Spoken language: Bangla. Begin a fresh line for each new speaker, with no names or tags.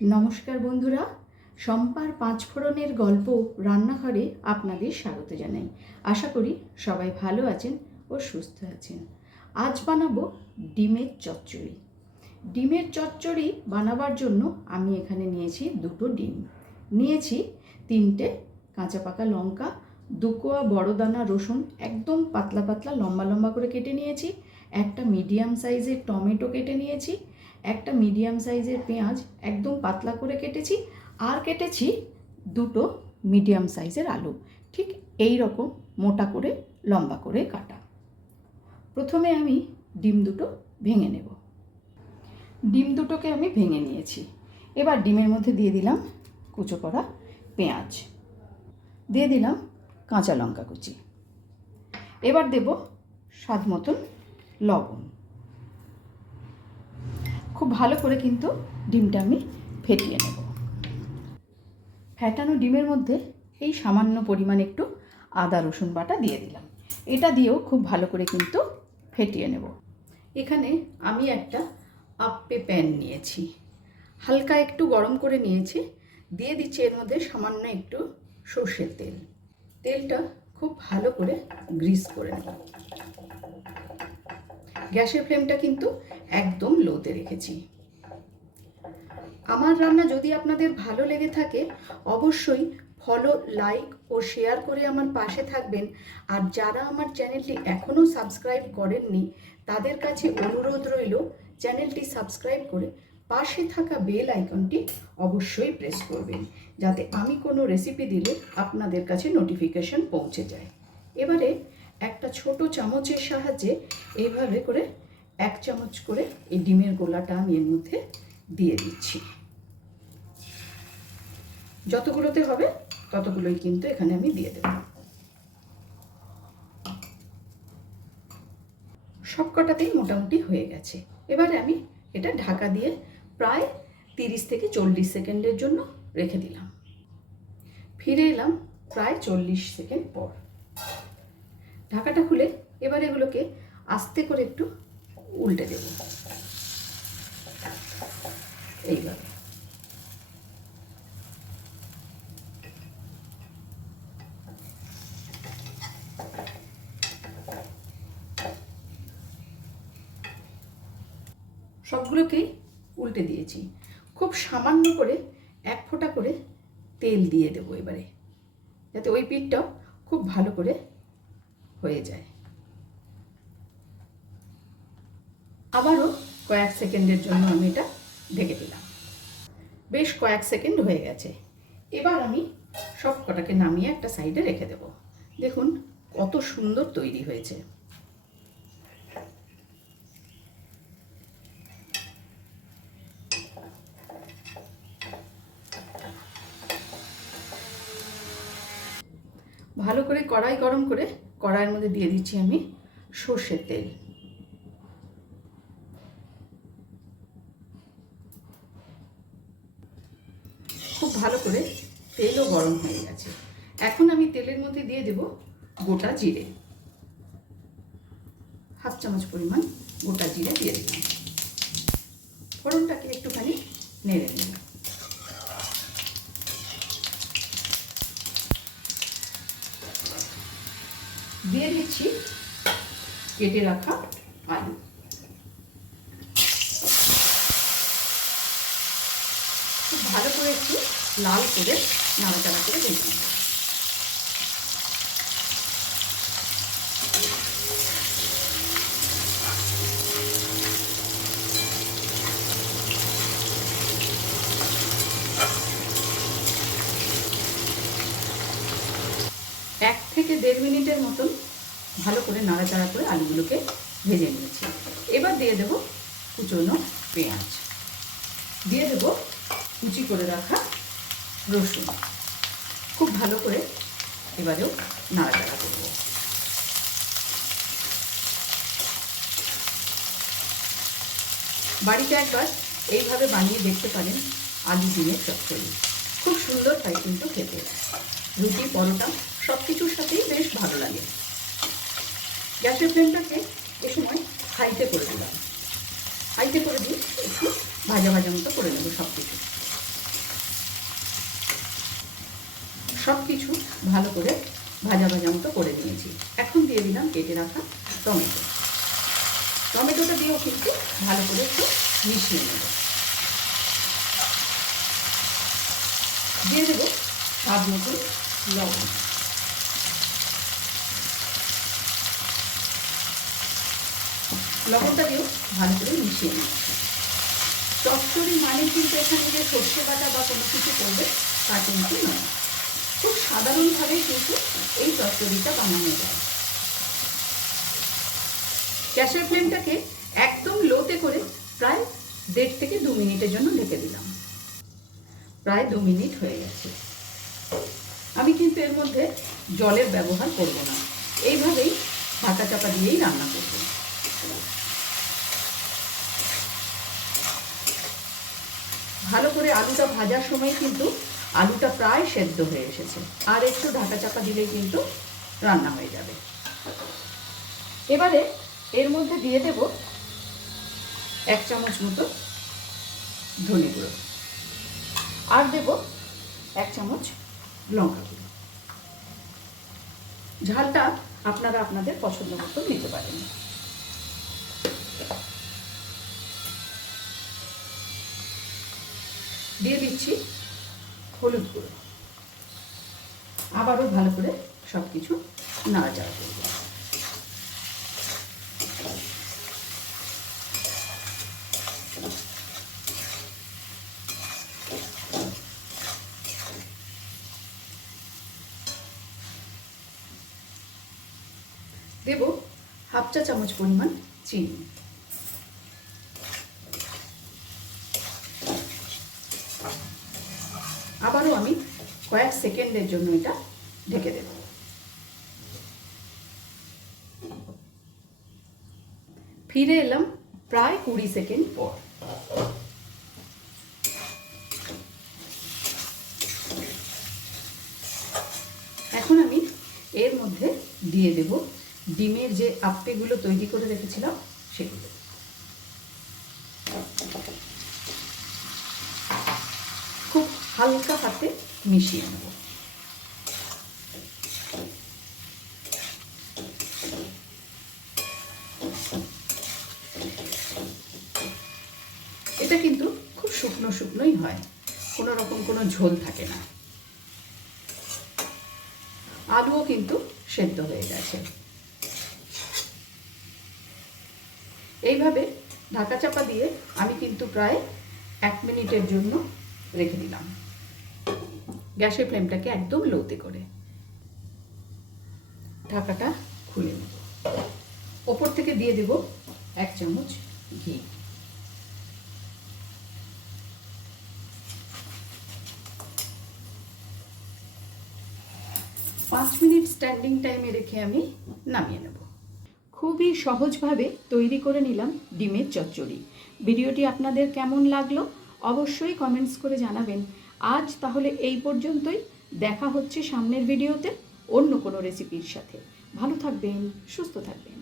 নমস্কার বন্ধুরা, সম্পার পাঁচফোড়নের গল্প রান্নাঘরে আপনাদের স্বাগত জানাই। আশা করি সবাই ভালো আছেন ও সুস্থ আছেন। আজ বানাবো ডিমের চচ্চড়ি। ডিমের চচ্চড়ি বানাবার জন্য আমি এখানে নিয়েছি দুটো ডিম। নিয়েছি তিনটে কাঁচা পাকা লঙ্কা দুকোয়া বড় দানা রসুন, একদম পাতলা পাতলা লম্বা লম্বা করে কেটে নিয়েছি, একটা মিডিয়াম সাইজের টমেটো কেটে নিয়েছি একটা মিডিয়াম সাইজের পেঁয়াজ একদম পাতলা করে কেটেছি আর কেটেছি দুটো মিডিয়াম সাইজের আলু। ঠিক এই রকম মোটা করে, লম্বা করে কাটা। প্রথমে আমি ডিম দুটো ভেঙে নেব। ডিম দুটোকে আমি ভেঙে নিয়েছি। এবার ডিমের মধ্যে দিয়ে দিলাম কুচো করা পেঁয়াজ। দিয়ে দিলাম কাঁচা লঙ্কা কুচি। এবার দেব স্বাদ মতন লবণ। খুব ভালো করে কিন্তু ডিমটা আমি ফেটিয়ে নেব। ফ্যাটানো ডিমের মধ্যে এই সামান্য পরিমাণ একটু আদা, রসুন বাটা দিয়ে দিলাম। এটা দিয়েও খুব ভালো করে কিন্তু ফেটিয়ে নেব। এখানে আমি একটা আপ্পে প্যান নিয়েছি। হালকা একটু গরম করে নিয়েছি। দিয়ে দিচ্ছি এর মধ্যে সামান্য একটু সর্ষের তেল। তেলটা খুব ভালো করে গ্রিস করে নেব। গ্যাসের ফ্লেমটা কিন্তু একদম লোতে রেখেছি। আমার রান্না যদি আপনাদের ভালো লেগে থাকে, অবশ্যই ফলো লাইক ও শেয়ার করে আমার পাশে থাকবেন। আর যারা আমার চ্যানেলটি এখনও সাবস্ক্রাইব করেননি, তাদের কাছে অনুরোধ রইল চ্যানেলটি সাবস্ক্রাইব করে পাশে থাকা বেল আইকনটি অবশ্যই প্রেস করবেন, যাতে আমি কোনো রেসিপি দিলে আপনাদের কাছে নোটিফিকেশন পৌঁছে যায়। এবারে একটা ছোট চামচের সাহায্যে এইভাবে করে এক চামচ করে এই ডিমের গোলাটা আমি এর মধ্যে দিয়ে দিচ্ছি। যতগুলোতে হবে ততগুলোই কিন্তু এখানে আমি দিয়ে দেব। সব কটাতেই মোটামুটি হয়ে গেছে। এবারে আমি এটা ঢাকা দিয়ে প্রায় তিরিশ থেকে চল্লিশ সেকেন্ডের জন্য রেখে দিলাম। ফিরে এলাম প্রায় চল্লিশ সেকেন্ড পর। ঢাকাটা খুলে এবার এগুলোকে আস্তে করে একটু উল্টে দেব। এইভাবে। সবগুলোকেই উল্টে দিয়েছি। খুব সামান্য করে এক ফোঁটা করে তেল দিয়ে দেবো এবারে। যাতে ওই পিঠটাও খুব ভালো করে হয়ে যায়। আবারও কয়েক সেকেন্ডের জন্য আমি এটা ঢেকে দিলাম। বেশ কয়েক সেকেন্ড হয়ে গেছে। এবার আমি সব কটাকে নামিয়ে একটা সাইডে রেখে দেব। দেখুন কত সুন্দর তৈরি হয়েছে। ভালো করে কড়াই গরম করে কড়াইয়ের মধ্যে দিয়ে দিচ্ছি আমি সর্ষের তেল। খুব ভালো করে তেলও গরম হয়ে গেছে। এখন আমি তেলের মধ্যে দিয়ে দেব গোটা জিরে। হাফ চামচ পরিমাণ গোটা জিরে দিয়ে দিলাম। ফোড়নটাকে একটুখানি নেড়ে নেব দিয়ে দিচ্ছি, কেটে রাখা আলু। খুব ভালো করে একটু লাল করে নাড়াচাড়া করে ভেজে এক থেকে দেড় মিনিটের মতন ভালো করে নাড়াচাড়া করে আলুগুলোকে ভেজে নিয়েছি এবার দিয়ে দেবো কুচনো পেঁয়াজ। দিয়ে দেবো কুচি করে রাখা রসুন। খুব ভালো করে এবারেও নাড়াচাড়া করব বাড়িতে একবার এইভাবে বানিয়ে দেখতে পারেন আলু ডিমের চচ্চড়ি। খুব সুন্দর হয় কিন্তু খেতে। রুটি, পরোটা সব কিছুর সাথেই বেশ ভালো লাগে। গ্যাসের ফ্লেমটাকে এ সময় হাইতে করে দিলাম। হাইতে করে দিয়ে একটু ভাজা ভাজা মতো করে নেব সব কিছু সব কিছু ভালো করে ভাজা ভাজা মতো করে নিয়েছি। এখন দিয়ে দিলাম কেটে রাখা টমেটো। টমেটোটা দিয়েও কিন্তু ভালো করে একটু মিশিয়ে নেব। দিয়ে দেবো স্বাদ মতো লবণ। লবণটা দিয়েও ভালো করে মিশিয়ে নিচ্ছি। চচ্চড়ি মানে কিন্তু এখানে যে সর্ষে বাটা বা কোনো কিছু করবে, তা কিন্তু নয়। খুব সাধারণভাবেই কিন্তু এই চচ্চড়িটা বানানো যায়। গ্যাসের ফ্লেমটাকে একদম লোতে করে প্রায় দেড় থেকে দু মিনিটের জন্য ঢেকে দিলাম। প্রায় দু মিনিট হয়ে গেছে। আমি কিন্তু এর মধ্যে জলের ব্যবহার করব না। এইভাবেই ঢাকা চাপা দিয়েই রান্না করব। ভালো করে আলুটা ভাজার সময় কিন্তু আলুটা প্রায় সেদ্ধ হয়ে এসেছে। আর একটু ঢাকা চাপা দিলেই কিন্তু রান্না হয়ে যাবে। এবারে এর মধ্যে দিয়ে দেব এক চামচ মতো ধনে গুঁড়ো। আর দেব এক চামচ লঙ্কা গুঁড়ো। ঝালটা আপনারা আপনাদের পছন্দ মতো নিতে পারেন। দিয়ে দিচ্ছি হলুদ গুঁড়ো। আবারও ভালো করে সব কিছু নাড়াচাড়া করব দেব হাফ চা চামচ পরিমাণ চিনি। আবারও আমি কয়েক সেকেন্ডের জন্য এটা ঢেকে দেব। ফিরে এলাম প্রায় কুড়ি সেকেন্ড পর। এখন আমি এর মধ্যে দিয়ে দেব ডিমের যে আপ্পেগুলো তৈরি করে রেখেছিলাম সেগুলো খুব হালকা হাতে মিশিয়ে নেব। এটা কিন্তু খুব শুকনো শুকনোই হয়, কোনো রকম কোনো ঝোল থাকে না। আলুও কিন্তু সেদ্ধ হয়ে গেছে। এইভাবে ঢাকা চাপা দিয়ে আমি কিন্তু প্রায় এক মিনিটের জন্য রেখে দিলাম। গ্যাসের ফ্লেমটাকে একদম লোতে করে। ঢাকাটা খুলে নেব। ওপর থেকে দিয়ে দেব এক চামচ ঘি। পাঁচ মিনিট স্ট্যান্ডিং টাইমে রেখে আমি নামিয়ে নেব। খুবই সহজভাবে তৈরি করে নিলাম ডিমের চচ্চড়ি। ভিডিওটি আপনাদের কেমন লাগল অবশ্যই কমেন্টস করে জানাবেন। আজ তাহলে এই পর্যন্তই। দেখা হচ্ছে সামনের ভিডিওতে অন্য কোনো রেসিপির সাথে। ভালো থাকবেন, সুস্থ থাকবেন।